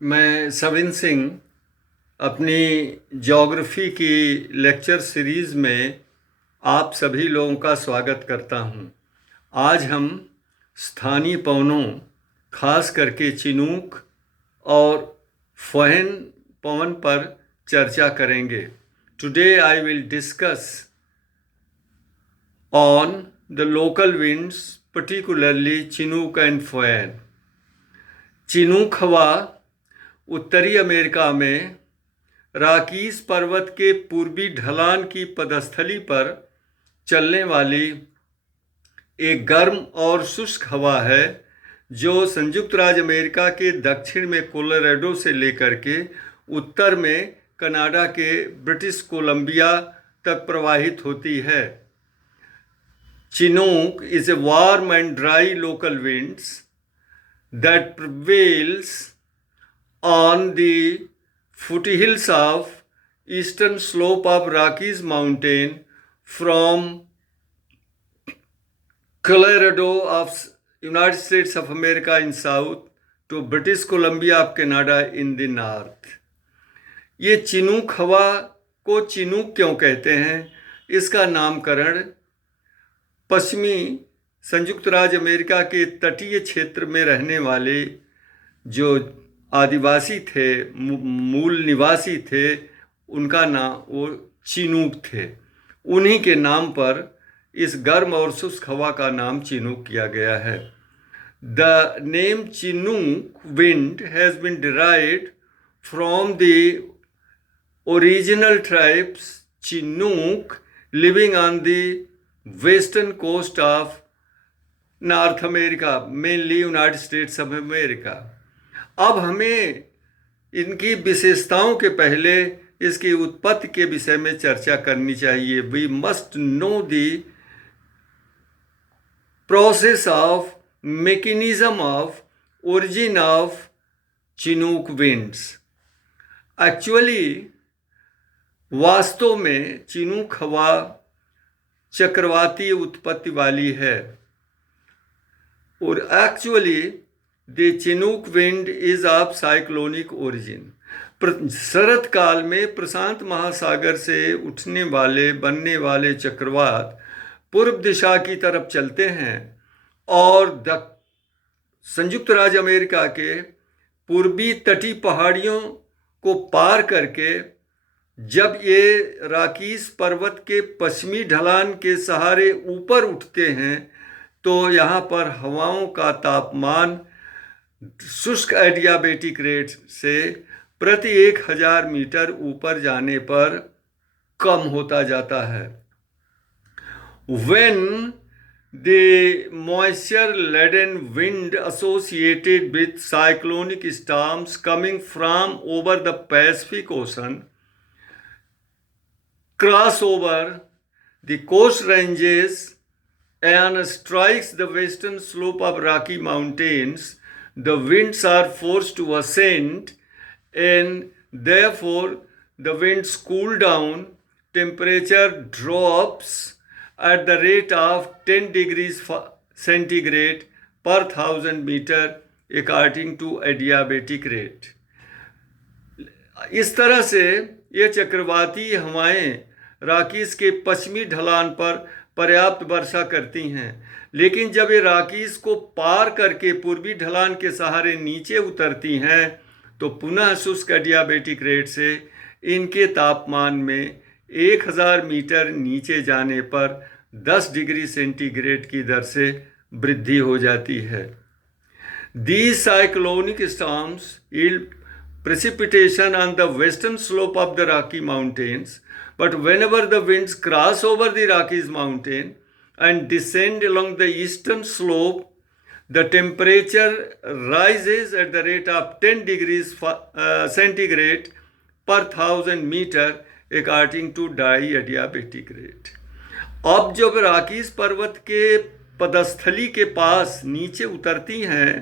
मैं सविन सिंह अपनी ज्योग्राफी की लेक्चर सीरीज़ में आप सभी लोगों का स्वागत करता हूं। आज हम स्थानीय पवनों, खास करके चिनूक और फुहेन पवन पर चर्चा करेंगे। Today I will discuss on the local winds, particularly Chinook and foehn. Chinook हवा उत्तरी अमेरिका में राकीस पर्वत के पूर्वी ढलान की पदस्थली पर चलने वाली एक गर्म और शुष्क हवा है जो संयुक्त राज्य अमेरिका के दक्षिण में कोलोराडो से लेकर के उत्तर में कनाडा के ब्रिटिश कोलंबिया तक प्रवाहित होती है। Chinook is a warm and dry local winds that prevails on the foothills of eastern slope of Rockies Mountain from Colorado of United States of America in south to British Columbia of Canada in the north। ये Chinook हवा को Chinook क्यों कहते हैं? इसका नामकरण पश्चिमी संयुक्त राज्य अमेरिका के तटीय क्षेत्र में रहने वाले जो आदिवासी थे, मूल निवासी थे, उनका नाम वो चिनूक थे। उन्हीं के नाम पर इस गर्म और शुष्क हवा का नाम चिनूक किया गया है। The name Chinook wind has been derived from the original tribes Chinook living on the western coast of North America, mainly United States of America. अब हमें इनकी विशेषताओं के पहले इसकी उत्पत्ति के विषय में चर्चा करनी चाहिए। We must know the process of mechanism of origin of Chinook winds. Actually वास्तव में चिनूक हवा चक्रवातीय उत्पत्ति वाली है और actually the Chinook wind is of cyclonic origin. शरद काल में प्रशांत महासागर से उठने वाले बनने वाले चक्रवात पूर्व दिशा की तरफ चलते हैं और संयुक्त राज्य अमेरिका के पूर्वी तटीय पहाड़ियों को पार करके जब ये राकीस पर्वत के पश्चिमी ढलान के सहारे ऊपर उठते हैं तो यहाँ पर हवाओं का तापमान शुष्क एडियाबेटिक रेट से प्रति 1000 मीटर ऊपर जाने पर कम होता जाता है। When the moisture laden wind associated with cyclonic storms coming from over the Pacific Ocean cross over the coast ranges and strikes the western slope of Rocky Mountains, the winds are forced to ascend and therefore the winds cool down, temperature drops at the rate of 10 degrees centigrade per 1000 meter according to adiabatic rate। इस तरह से ये चक्रवाती हवाएं राकीस के पश्चिमी ढलान पर पर्याप्त वर्षा करती हैं, लेकिन जब ये राकीस को पार करके पूर्वी ढलान के सहारे नीचे उतरती हैं तो पुनः शुष्क एडियाबेटिक रेट से इनके तापमान में 1000 मीटर नीचे जाने पर 10 डिग्री सेंटीग्रेड की दर से वृद्धि हो जाती है। These cyclonic storms yield precipitation on the western slope of the Rocky Mountains, but whenever the winds cross over the Rockies Mountain and descend along the eastern slope, the temperature rises at the rate of 10 degrees centigrade per 1000 meter according to diadiabatic rate। अब जब राकीस पर्वत के पदस्थली के पास नीचे उतरती हैं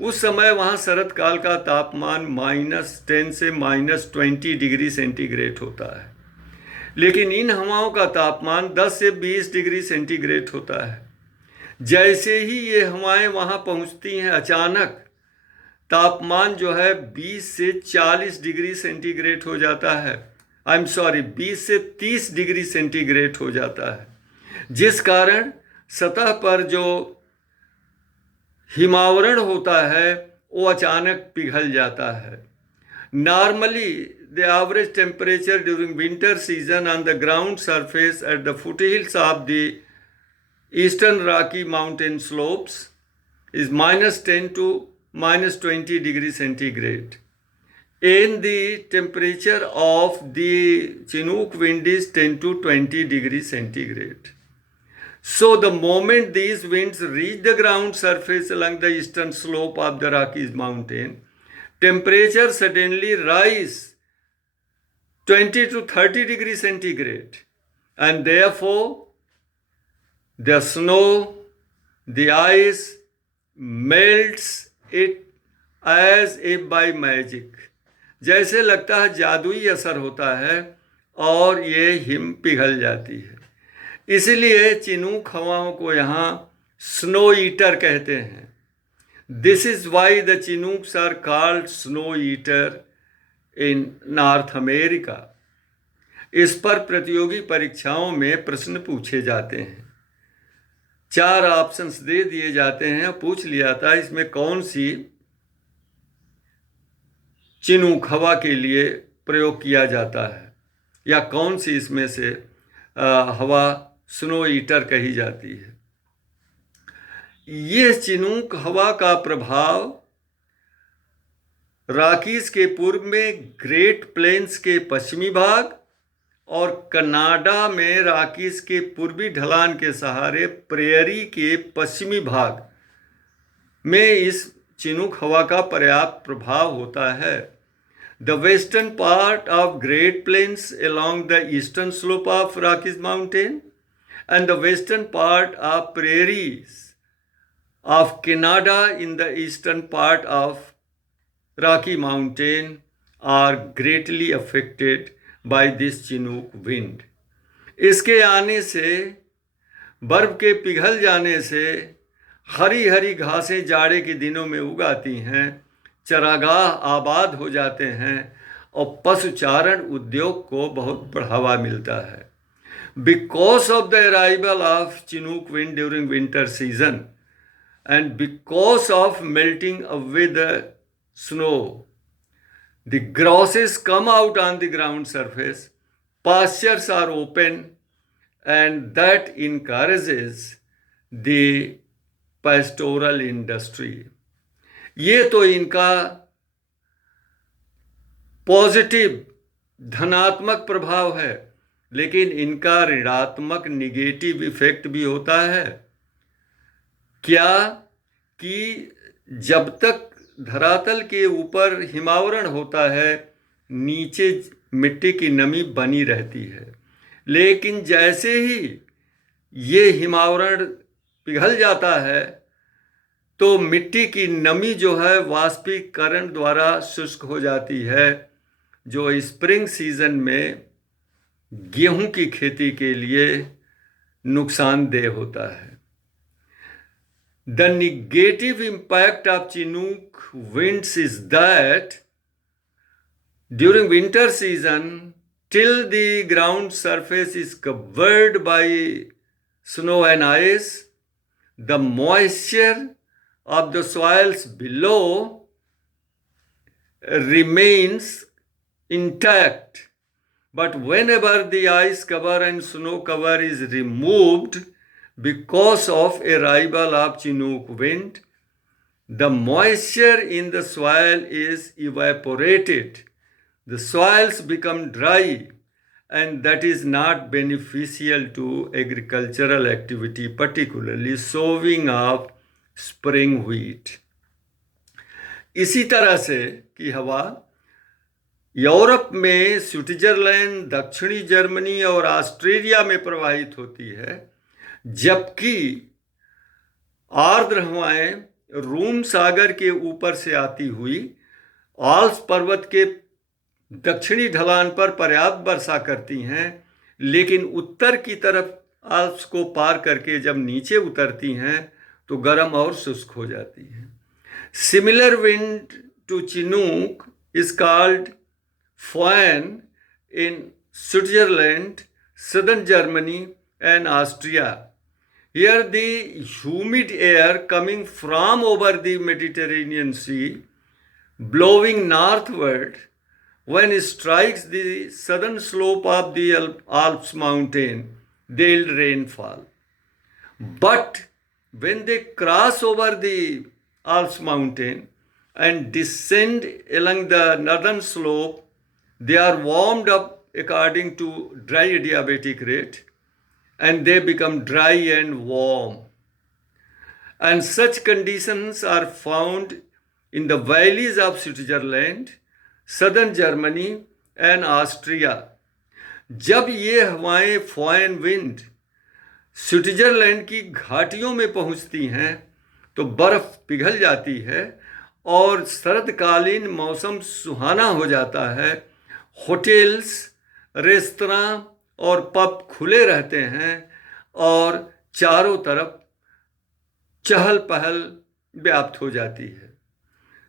उस समय वहाँ शरद काल का तापमान -10 से -20 डिग्री सेंटीग्रेड होता है, लेकिन इन हवाओं का तापमान 10 से 20 डिग्री सेंटीग्रेड होता है। जैसे ही ये हवाएं वहाँ पहुँचती हैं अचानक तापमान जो है 20 से 40 डिग्री सेंटीग्रेड हो जाता है। 20 से 30 डिग्री सेंटीग्रेड हो जाता है, जिस कारण सतह पर जो हिमावरण होता है वो अचानक पिघल जाता है। Normally the average temperature during winter season on the ground surface at the foothills of the eastern Rocky Mountain slopes is -10 to -20 degree centigrade. And the temperature of the Chinook wind is 10 to 20 degree centigrade. So the moment these winds reach the ground surface along the eastern slope of the Rockies mountain, temperature suddenly rise 20 to 30 degree centigrade, and therefore the snow, the ice melts it as if by magic. जैसे लगता है जादुई असर होता है और ये him पिघल जाती है। इसलिए चिनूक हवाओं को यहाँ स्नो ईटर कहते हैं। This is why the Chinooks are called snow eater in North America. इस पर प्रतियोगी परीक्षाओं में प्रश्न पूछे जाते हैं। 4 ऑप्शंस दे दिए जाते हैं, पूछ लिया था इसमें कौन सी चिनूक हवा के लिए प्रयोग किया जाता है या कौन सी इसमें से हवा स्नो ईटर कही जाती है। ये चिनूक हवा का प्रभाव रॉकीज के पूर्व में ग्रेट प्लेन्स के पश्चिमी भाग और कनाडा में रॉकीज के पूर्वी ढलान के सहारे प्रेयरी के पश्चिमी भाग में इस चिनूक हवा का पर्याप्त प्रभाव होता है। The western part of Great Plains along the eastern slope of Rockies mountain and the western part of prairies of Canada in the eastern part of Rocky Mountain are greatly affected by this Chinook wind. इसके आने से, बर्फ के पिघल जाने से हरी हरी घासें जाड़े के दिनों में उगाती हैं, चरागाह आबाद हो जाते हैं और पशुचारण उद्योग को बहुत बढ़ावा मिलता है। Because of the arrival of Chinook wind during winter season and because of melting away the snow, the grasses come out on the ground surface, pastures are open, and that encourages the pastoral industry. ये तो इनका positive धनात्मक प्रभाव है, लेकिन इनका ऋणात्मक negative effect भी होता है। क्या कि जब तक धरातल के ऊपर हिमावरण होता है, नीचे मिट्टी की नमी बनी रहती है, लेकिन जैसे ही ये हिमावरण पिघल जाता है तो मिट्टी की नमी जो है वाष्पीकरण द्वारा शुष्क हो जाती है, जो स्प्रिंग सीजन में गेहूं की खेती के लिए नुकसानदेह होता है। The negative impact of Chinook winds is that during winter season, till the ground surface is covered by snow and ice, the moisture of the soils below remains intact. But whenever the ice cover and snow cover is removed because of arrival of Chinook wind, the moisture in the soil is evaporated. The soils become dry, and that is not beneficial to agricultural activity, particularly sowing of spring wheat. इसी तरह से की हवा Europe में Switzerland, दक्षिणी Germany और Australia में प्रवाहित होती है, जबकि आर्द्र हवाएं रूम सागर के ऊपर से आती हुई आल्प्स पर्वत के दक्षिणी ढलान पर पर्याप्त वर्षा करती हैं, लेकिन उत्तर की तरफ आल्प्स को पार करके जब नीचे उतरती हैं तो गर्म और शुष्क हो जाती हैं। Similar wind to Chinook is called Föhn in Switzerland, southern Germany, and Austria. Here, the humid air coming from over the Mediterranean Sea, blowing northward, when it strikes the southern slope of the Alps mountain, they yield rainfall. But when they cross over the Alps mountain and descend along the northern slope, they are warmed up according to dry adiabatic rate, and they become dry and warm. And such conditions are found in the valleys of Switzerland, southern Germany, and Austria. जब ये हवाएं फॉयन wind Switzerland की घाटियों में पहुंचती हैं तो बर्फ पिघल जाती है और शरदकालीन मौसम सुहाना हो जाता है। होटल्स, रेस्तरां और पब खुले रहते हैं और चारों तरफ चहल पहल व्याप्त हो जाती है।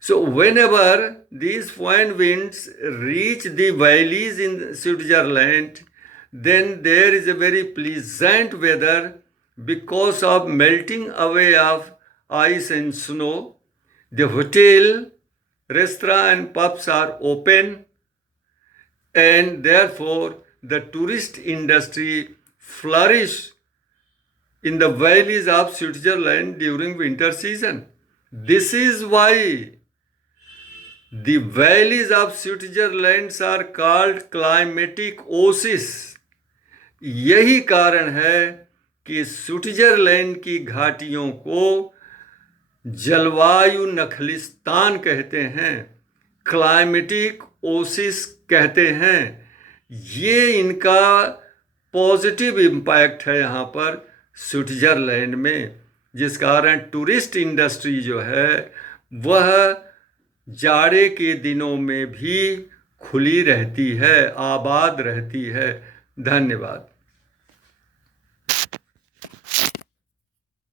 So whenever these foreign winds reach the valleys in Switzerland, then there is a very pleasant weather because of melting away of ice and snow. The hotel, restaurant and pubs are open, and therefore the tourist industry flourish in the valleys of Switzerland during winter season. This is why the valleys of Switzerland are called climatic oases. यही कारण है कि Switzerland की घाटियों को जलवायु नखलिस्तान कहते हैं, क्लाइमेटिक ओसिस कहते हैं। ये इनका पॉजिटिव इम्पैक्ट है यहाँ पर स्विट्जरलैंड में, जिस कारण टूरिस्ट इंडस्ट्री जो है वह जाड़े के दिनों में भी खुली रहती है, आबाद रहती है। धन्यवाद।